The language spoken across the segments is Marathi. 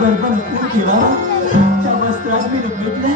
गणपण केला त्या वस्त्रात मी लपेटले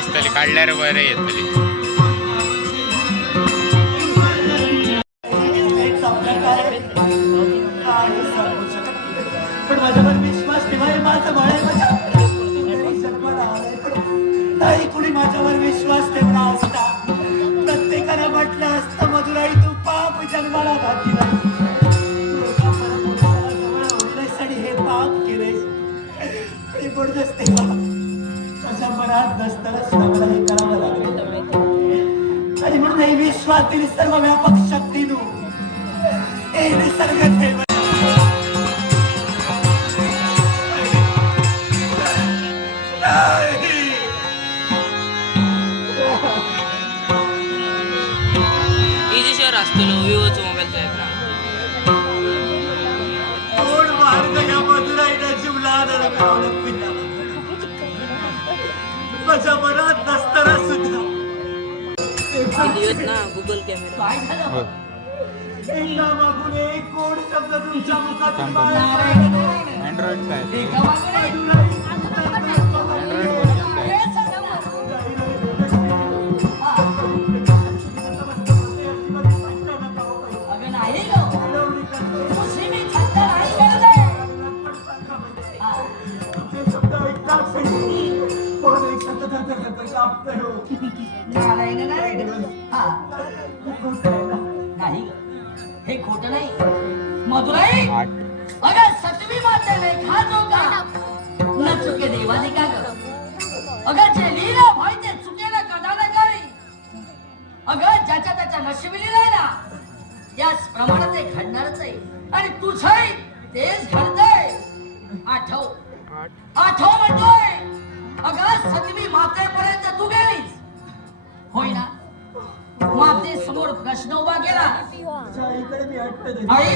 दिसतली काढल्यावर बरें येतली. पण माझ्यावर विश्वास ठेवाय माझं म्हणे अगस्त्याला स्वतःला हे करावं लागलं. आणि म्हणून ही विश्वातील सर्व व्यापक माझ्या मनात नसताना सुद्धा. Google camera. एक कोड शब्द तुमच्या मुखातून अँड्रॉइड काय? अँड्रॉइड आपलं नाही हे. खोट नाही. मधुराई! अगं सतवी माता नाही खा जो का? न चुके देवाने का ग? अगं जे लिहिलं भाई ते चुकेला कदा करी अगं ज्याच्या त्याच्या नशिबी लिहिलंय ना त्याच प्रमाणात ते घडणारच आहे. आणि तुझं तेच घडतंय. आठव. आठव म्हणतोय. अगं सती मातेपर्यंत तू गेलीस. होय ना? माते समोर प्रश्न उभा केला. आई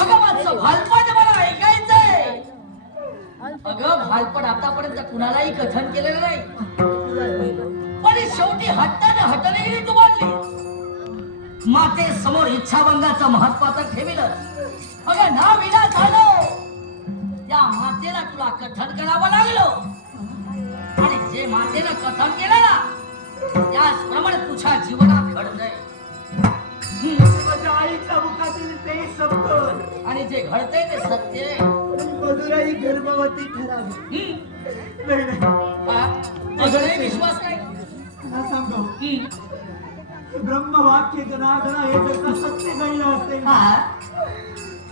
अगं माझं बालपण मला ऐकायचंय. अगं बालपण आतापर्यंत कुणालाही कथन केलेलं नाही. पण शेवटी हट्टाने हटले गेली तू बांधली माते समोर इच्छाभंगाचं महत्वाचं ठेवलं. अगं ना विना झालं. त्या मातेला तुला कथन करावं लागलं. जे मातेनं कथन केलं ना त्याचप्रमाणे तुझ्या जीवनात घडतंय. माझ्या आईच्या मुखातील ते शब्द आणि जे घडतंय ते सत्य आहे मधुराई गर्भवती ठरावी हम्म. नाही नाही हा? अजूनही विश्वास नाही तुला सांगतो हम्म. ब्रह्मवाक्य जनार्दना हे जर का सत्य घडलं असेल हा?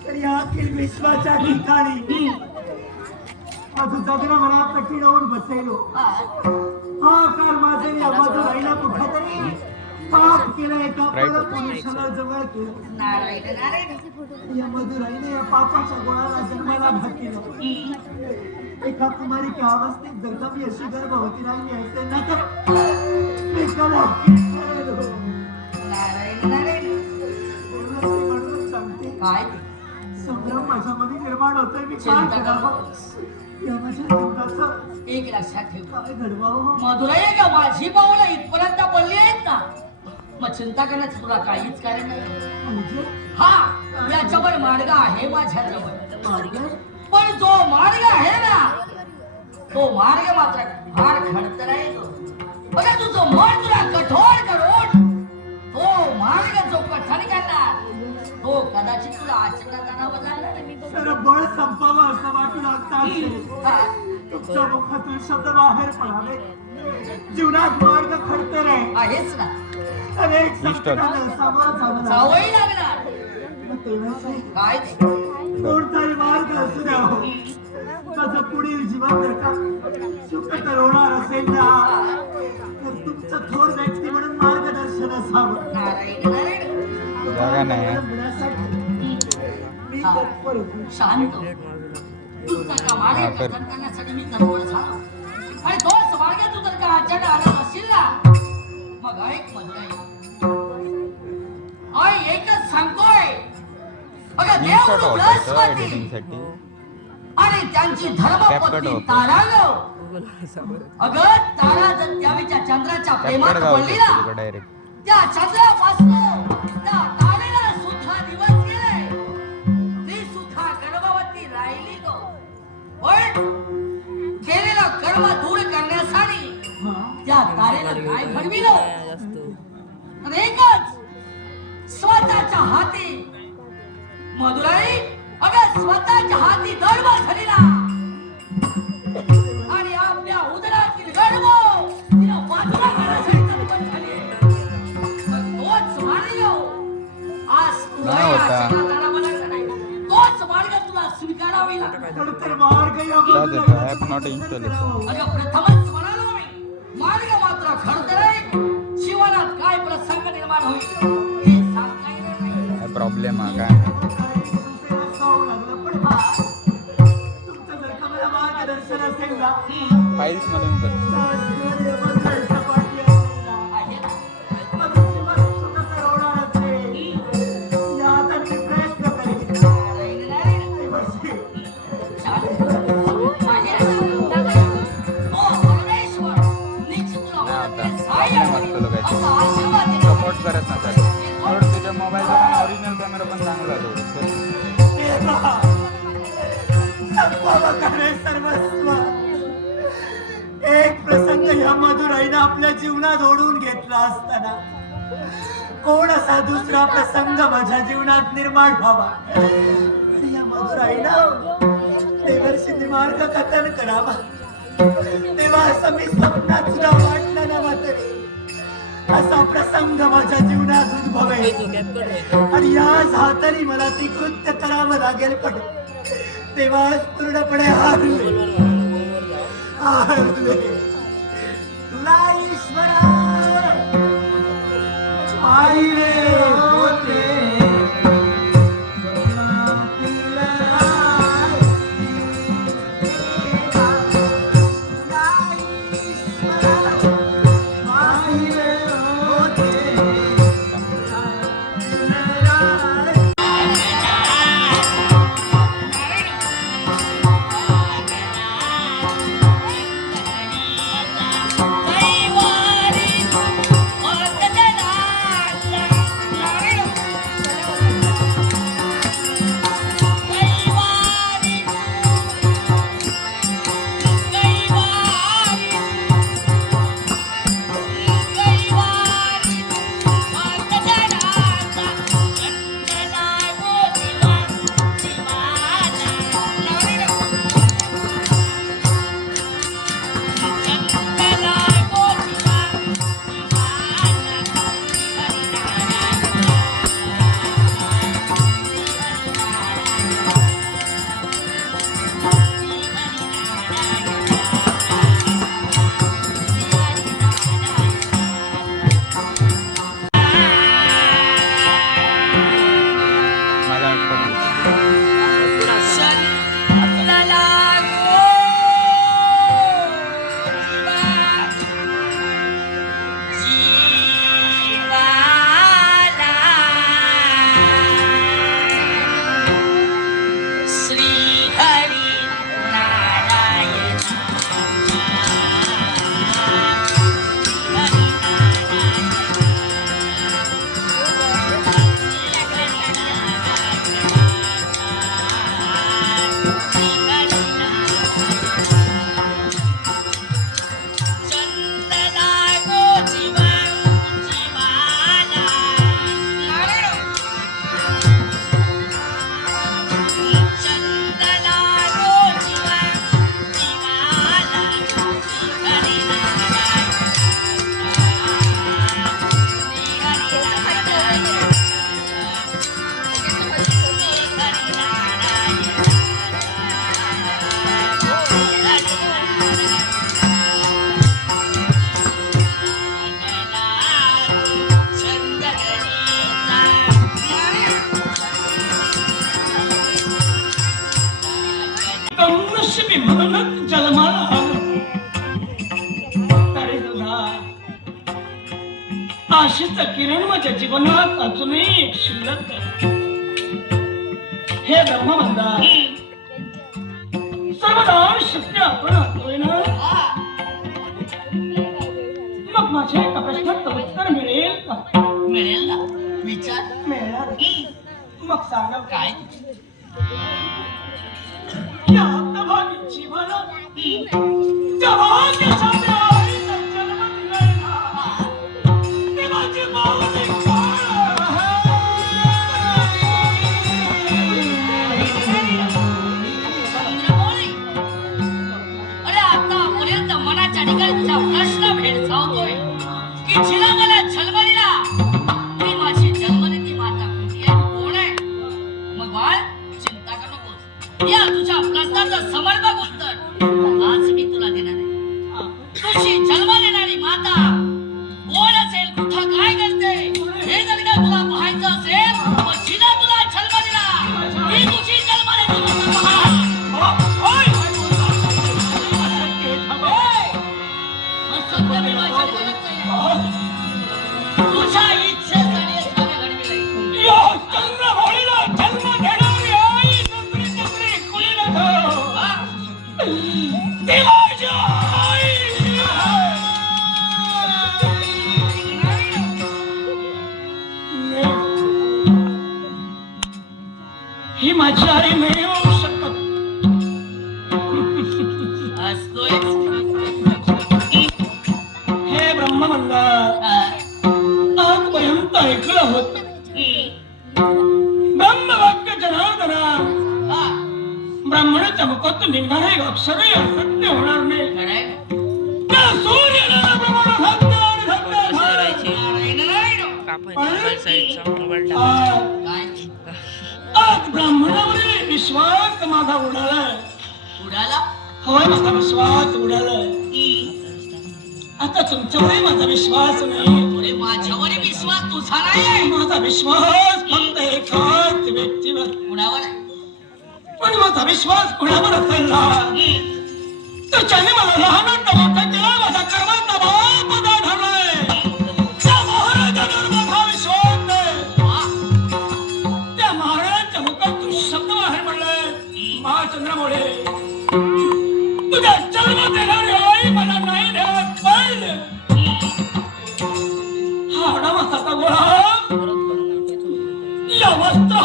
तर या अखिल विश्वाच्या ठिकाणी माझं जगणं मला कठीण होऊन बसेलो हा? काल माझे या मधुराईला कुठेतरी? पाप केलं एका. परपुरुषाला जवळ केलं. नारायण नारायण. या मधुराईने या पापाच्या गुणाला जन्माला घातलेलं हम्म. एका कुमारी त्या अवस्थेत जर का मी अशी गर्भवती राहिली असेल ना तर मी म्हणून सांगते? काय संभ्रम माझ्यामध्ये निर्माण होतोय मी काय एक लक्षात ठेव. मधुराई का? माझी पावलं इथपर्यंत बोलली आहेत ना मग चिंता करण्याचं तुला काहीच कारण नाही. हा याच्यावर मार्ग आहे माझ्याजवळ. मार्ग पण जो मार्ग आहे ना तो मार्ग मात्र फार खडतर आहे तो. बघा तुझं मन तुला कठोर करून तो मार्ग जो कठीण करणार तो कदाचित तुला आचरणात आणावं लागणार. तर बळ संपावं असं वाटू लागतं असेल हा. तुमच्या मुखातून शब्द बाहेर पडावे जीवनात मार्ग खडतर आहे आहेच ना अनेक सामोरं जावं. जावंही लागणार मग तेव्हाचे काय ते? कोणताही मार्ग असू द्या हो. माझं पुढील जीवन जर का सुखकर होणार असेल ना तर तुमचं थोर व्यक्ती म्हणून मार्गदर्शन असावं नारायण नारायण जागा नाही. शांत. तुमचा का मार्ग कर. कथन करण्यासाठी मी तत्पर झालो. आणि तोच जर का ना मग एकच सांगतोय. देव त्यांची धर्मपत्नी. तारागव अगं तारा जर त्यावेळच्या चंद्राच्या प्रेमात पडली ना गाव डायरेक्ट त्या चंद्रापासून काय घडविलं तर एकच स्वतःच्या हाती मधुराई अगं स्वतःच्या हाती दर्भ झालेला. आणि आपल्या उदरातील गर्भ तिला बाजूला करण्यासाठी तत्पर झाली. पण तोच मार्ग आज तुला मार्ग तुला स्वीकारावी लागला. खडतर फाईल्समधून ना कर. निर्माण व्हावा. आणि या देवर्षी कथन करावा. तेव्हा असं मी स्वप्नात सुद्धा वाटलं ना मात्र असा प्रसंग माझ्या जीवनात उद्भवेल. आणि हाताने मला ती कृत्य करावं लागेल पण तेव्हा पूर्णपणे हारले हारले तुला ईश्वरा पाहिले होते. Thank you. हे ब्रह्म म्हणतात सर्वदा शक्य आपण असतोय ना? मग माझ्या एका प्रश्नाचं उत्तर मिळेल का? मिळेल ना. विचार. मिळणार मग बाईचा विश्वास माझा उडाला उडाला? होय माझा विश्वास उडाला आता तुमच्यावरही माझा विश्वास नाही. माझ्यावर विश्वास तुझा नाही. माझा विश्वास फक्त एकाच व्यक्तीवर. कुणावर पण माझा विश्वास कुणावर असेल ना? त्याच्याने मला लहान माझा कर्माचा भाव चंद्रमोडे मला नाही देत बैल हाडा माता गोळा या वस्त्र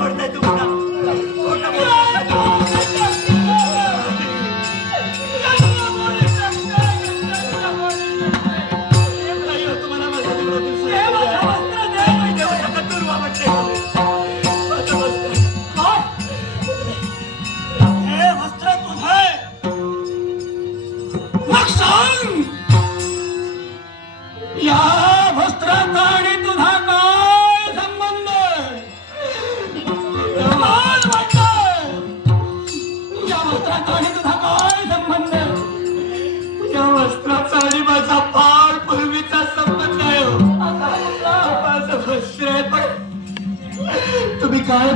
我在度假。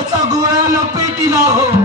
अनावासाचा गोळा लपेटीला हो.